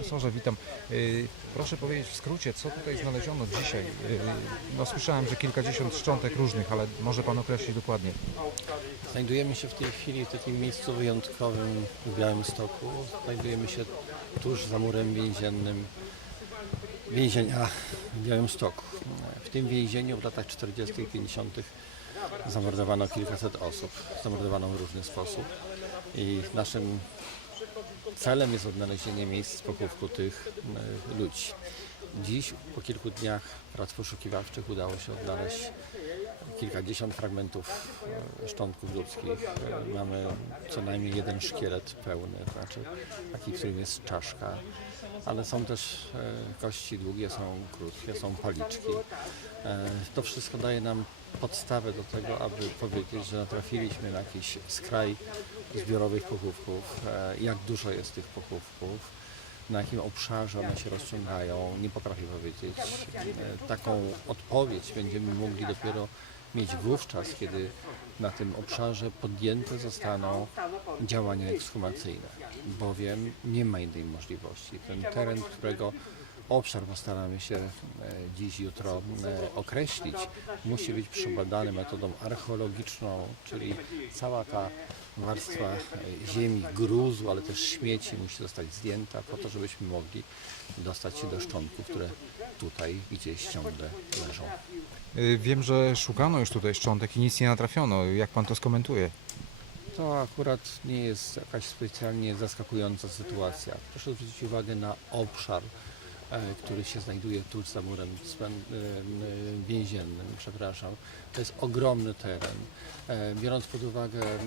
profesorze, witam. Y, Proszę powiedzieć w skrócie, co tutaj znaleziono dzisiaj? Y, No, słyszałem, że kilkadziesiąt szczątek różnych, ale może Pan określić dokładnie. Znajdujemy się w tej chwili w takim miejscu wyjątkowym w Białymstoku. Znajdujemy się tuż za murem więziennym więzienia w Białymstoku. W tym więzieniu w latach 40. i 50. zamordowano kilkaset osób. Zamordowano w różny sposób. I naszym celem jest odnalezienie miejsc pochówku tych e, ludzi. Dziś, po kilku dniach prac poszukiwawczych, udało się odnaleźć kilkadziesiąt fragmentów e, szczątków ludzkich. E, Mamy co najmniej jeden szkielet pełny, to znaczy taki, w którym jest czaszka, ale są też e, kości długie, są krótkie, są paliczki. To wszystko daje nam podstawę do tego, aby powiedzieć, że trafiliśmy na jakiś skraj zbiorowych pochówków, jak dużo jest tych pochówków na jakim obszarze one się rozciągają, nie potrafię powiedzieć. Taką odpowiedź będziemy mogli dopiero mieć wówczas, kiedy na tym obszarze podjęte zostaną działania ekshumacyjne, bowiem nie ma innej możliwości. Ten teren, którego obszar postaramy się e, dziś, jutro e, określić, musi być przebadany metodą archeologiczną, czyli cała ta warstwa e, ziemi, gruzu, ale też śmieci musi zostać zdjęta po to, żebyśmy mogli dostać się do szczątków, które tutaj gdzieś ciągle leżą. Wiem, że szukano już tutaj szczątek i nic nie natrafiono. Jak Pan to skomentuje? To akurat nie jest jakaś specjalnie zaskakująca sytuacja. Proszę zwrócić uwagę na obszar, który się znajduje tuż za murem e, e, więziennym, przepraszam. To jest ogromny teren. E, Biorąc pod uwagę e,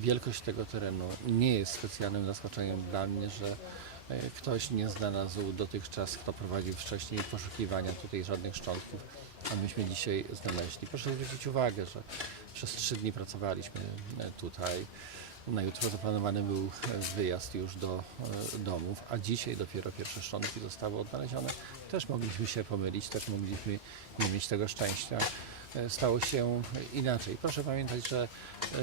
wielkość tego terenu, nie jest specjalnym zaskoczeniem dla mnie, że e, ktoś nie znalazł dotychczas, kto prowadził wcześniej poszukiwania tutaj żadnych szczątków, a myśmy dzisiaj znaleźli. Proszę zwrócić uwagę, że przez trzy dni pracowaliśmy e, tutaj. Na jutro zaplanowany był wyjazd już do e, domów, a dzisiaj dopiero pierwsze szczątki zostały odnalezione. Też mogliśmy się pomylić, też mogliśmy nie mieć tego szczęścia. E, Stało się inaczej. Proszę pamiętać, że e,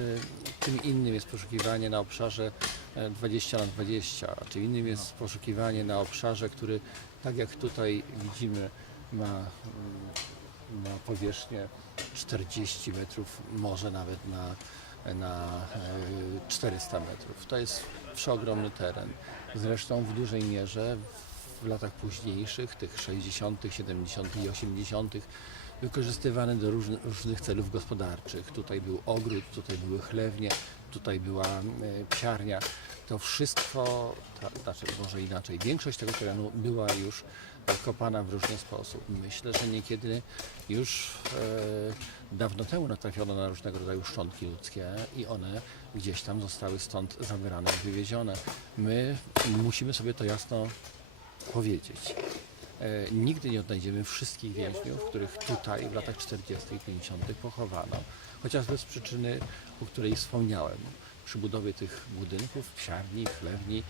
tym innym jest poszukiwanie na obszarze e, 20 na 20, a czym innym jest poszukiwanie na obszarze, który tak jak tutaj widzimy ma mm, na powierzchnię 40 metrów, może nawet na, na e, 400 metrów. To jest przeogromny teren. Zresztą w dużej mierze w latach późniejszych, tych 60., 70. i 80., wykorzystywany do różnych, różnych celów gospodarczych. Tutaj był ogród, tutaj były chlewnie, tutaj była e, psiarnia. To wszystko, ta, znaczy może inaczej, większość tego terenu była już kopana w różny sposób. Myślę, że niekiedy już e, dawno temu natrafiono na różnego rodzaju szczątki ludzkie i one gdzieś tam zostały stąd zabrane i wywiezione. My musimy sobie to jasno powiedzieć. E, nigdy nie odnajdziemy wszystkich więźniów, których tutaj w latach 40. i 50. pochowano, chociażby z przyczyny, o której wspomniałem. Przy budowie tych budynków, psiarni, chlewni,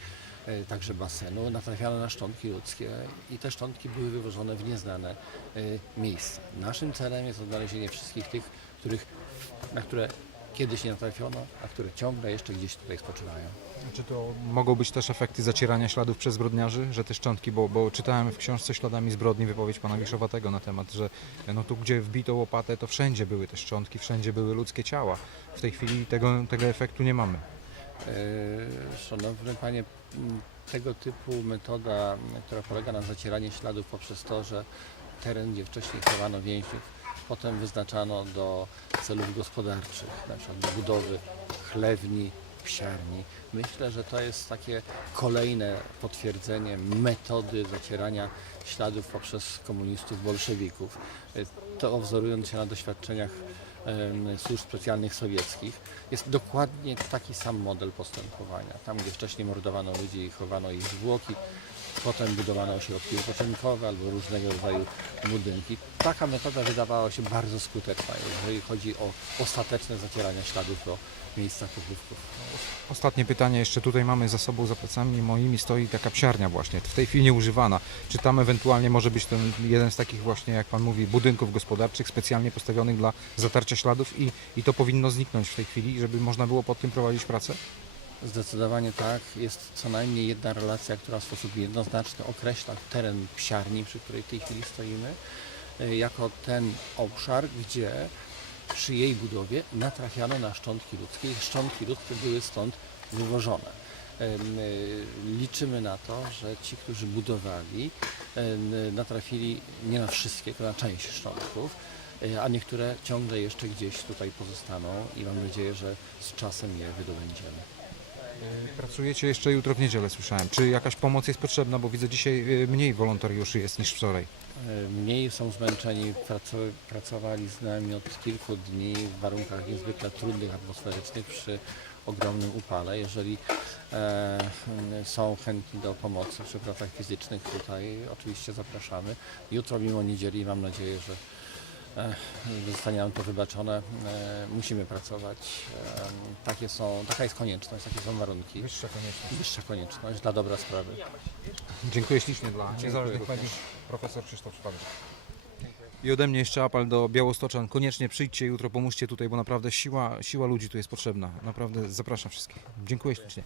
e, także basenu, natrafiano na szczątki ludzkie i te szczątki były wywożone w nieznane e, miejsca. Naszym celem jest odnalezienie wszystkich tych, których, na które kiedyś nie natrafiono, a które ciągle jeszcze gdzieś tutaj spoczywają. Czy to mogą być też efekty zacierania śladów przez zbrodniarzy, że te szczątki, bo, bo czytałem w książce Śladami zbrodni wypowiedź pana Wiszowatego na temat, że no tu gdzie wbito łopatę, to wszędzie były te szczątki, wszędzie były ludzkie ciała. W tej chwili tego, tego efektu nie mamy. E, Szanowny Panie, tego typu metoda, która polega na zacieraniu śladów poprzez to, że teren, gdzie wcześniej chowano więźniów, potem wyznaczano do celów gospodarczych, na przykład do budowy chlewni, psiarni. Myślę, że to jest takie kolejne potwierdzenie metody zacierania śladów poprzez komunistów, bolszewików. To wzorując się na doświadczeniach służb specjalnych sowieckich, jest dokładnie taki sam model postępowania. Tam, gdzie wcześniej mordowano ludzi i chowano ich zwłoki, potem budowano ośrodki wypoczynkowe albo różnego rodzaju budynki. Taka metoda wydawała się bardzo skuteczna, jeżeli chodzi o ostateczne zacieranie śladów do miejsca pochówków. Ostatnie pytanie, jeszcze tutaj mamy za sobą, za plecami moimi stoi taka psiarnia właśnie, w tej chwili nieużywana. Czy tam ewentualnie może być ten jeden z takich właśnie, jak Pan mówi, budynków gospodarczych specjalnie postawionych dla zatarcia śladów i, i to powinno zniknąć w tej chwili, żeby można było pod tym prowadzić pracę? Zdecydowanie tak. Jest co najmniej jedna relacja, która w sposób jednoznaczny określa teren psiarni, przy której w tej chwili stoimy, e, jako ten obszar, gdzie przy jej budowie natrafiano na szczątki ludzkie i szczątki ludzkie były stąd wywożone. E, Liczymy na to, że ci, którzy budowali, natrafili nie na wszystkie, tylko na część szczątków, e, a niektóre ciągle jeszcze gdzieś tutaj pozostaną i mam nadzieję, że z czasem je wydobędziemy. E, Pracujecie jeszcze jutro w niedzielę, słyszałem. Czy jakaś pomoc jest potrzebna? Bo widzę dzisiaj e, mniej wolontariuszy jest niż wczoraj. E, Mniej są zmęczeni, pracowali z nami od kilku dni w warunkach niezwykle trudnych, atmosferycznych przy ogromnym upale. Jeżeli e, są chętni do pomocy przy pracach fizycznych tutaj, oczywiście zapraszamy. Jutro mimo niedzieli mam nadzieję, że zostanie nam to wybaczone. E, musimy pracować. E, takie są, taka jest konieczność, takie są warunki. Wyższa konieczność. Wyższa konieczność dla dobra sprawy. Dziękuję ślicznie dla niezależnych mediów. Profesor Krzysztof Szwagier. I ode mnie jeszcze apel do Białostoczan. Koniecznie przyjdźcie jutro, pomóżcie tutaj, bo naprawdę siła, siła ludzi tu jest potrzebna. Naprawdę zapraszam wszystkich. Dziękuję ślicznie.